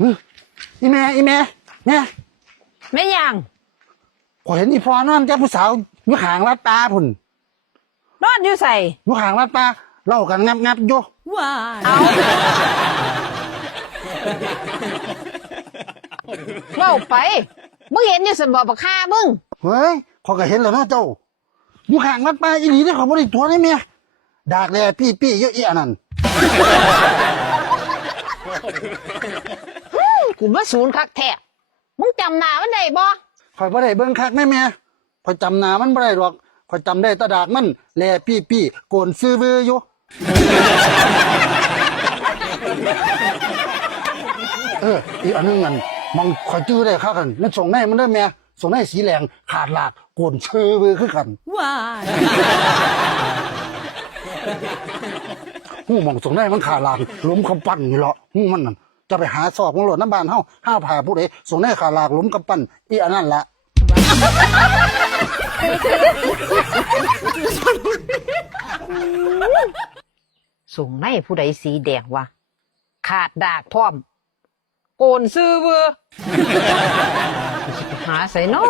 อีแม่เนี่ย ไม่ยัง ข่อยเห็นอีพอนอนกับผู้สาวอยู่ข้างวัดป่าพุ่น นอนอยู่ใส่ อยู่ข้างวัดป่าเล่ากันงับอยู่ เอาเล่าไปมึงเห็นอยู่สันบอกบักฆ่ามึง เฮ้ยข่อยก็เห็นแล้วเนาะเจ้าอยู่ข้างวัดป่าอีหลีได้ข่อยบ่ได้ตัวนี่แม่ดากแลปี้เยอะอีอันนั้น กูมาศูนย์คักแท้มึงจำหน้ามันได้บ่ ข่อยบ่ได้เบิ่งคักแม่ข่อยจำหน้ามันบ่ได้หรอกข่อยจำได้แตะดากมันแลปี้โกนซื้อเบืออยู่ อีกอันนึงอันมองข่อยจื้อได้คักกันนั่นส่งในมันเด้อแม่ส่งในสีแดงขาดหลากโกนซื้อเบือคือกันหูมองส่งในมันขาดหลากล้มกำปั้นนี่เหรอหูมันนั่นจะไปหาสอบของโหลดน้ำบานเฮาห้าผ่าผู้ใดส่งในขาดหลากล้มกำปั้นอีอันนั้นละส่งในผู้ใดสีแดงวะขาดดากพร้อมโกนซื้อเบือกูสิไปหาใส่น้อ